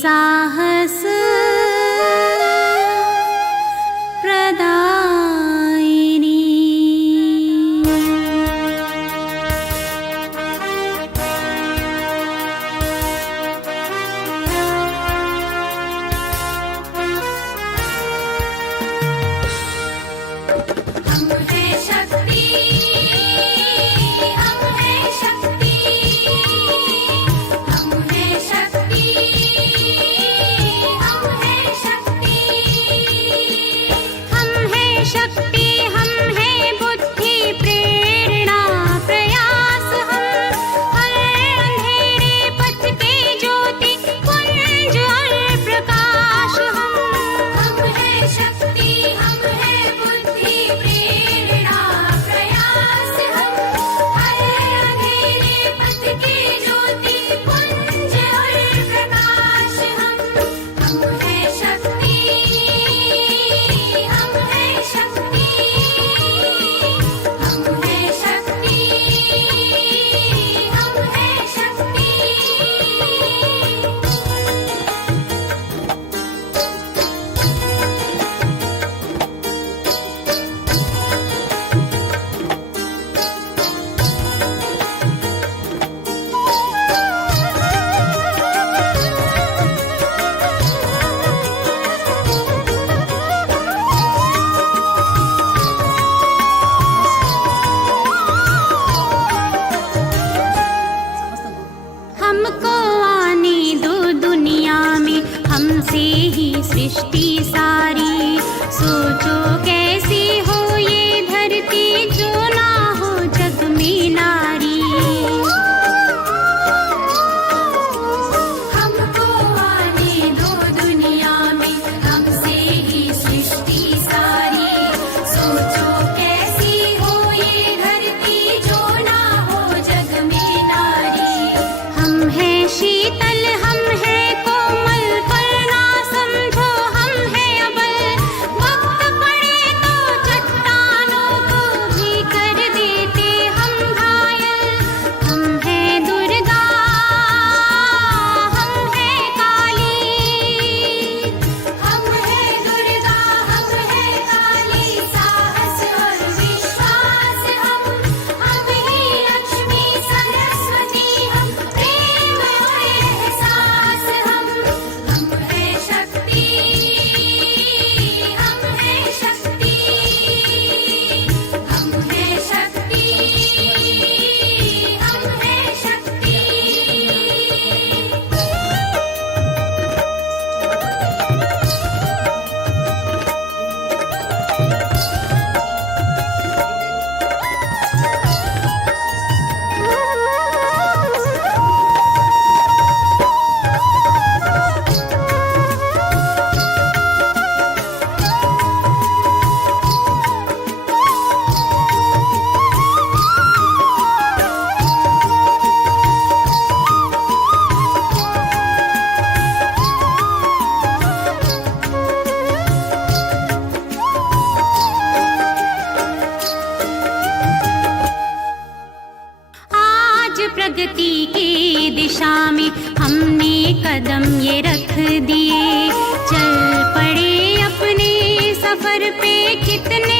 साहस प्रदायिनी। हमको आने दो दुनिया में, हमसे ही सृष्टि सारी। सोचो कैसी हो ये धरती, जो ना हो जग में नारी। हमको आने दो दुनिया में, हमसे ही सृष्टि सारी। सोचो कैसी हो ये धरती, जो ना हो जग में नारी। हम है शीतल, हम है कोमल, पर ना समझो हम है अबल। वक्त पड़े तो चट्टानों को भी कर देते हम घायल। हम है दुर्गा, हम है काली। हम है दुर्गा, हम है काली। साहस और विश्वास हम ही लक्ष्मी सरस्वती। हम प्रेम और एहसास हम है शक्ति, हम है शक्ति, हम है शक्ति, हम है शक्ति। आज प्रगति की दिशा में हमने कदम ये रख दिए। चल पड़े अपने सफर पे, कितने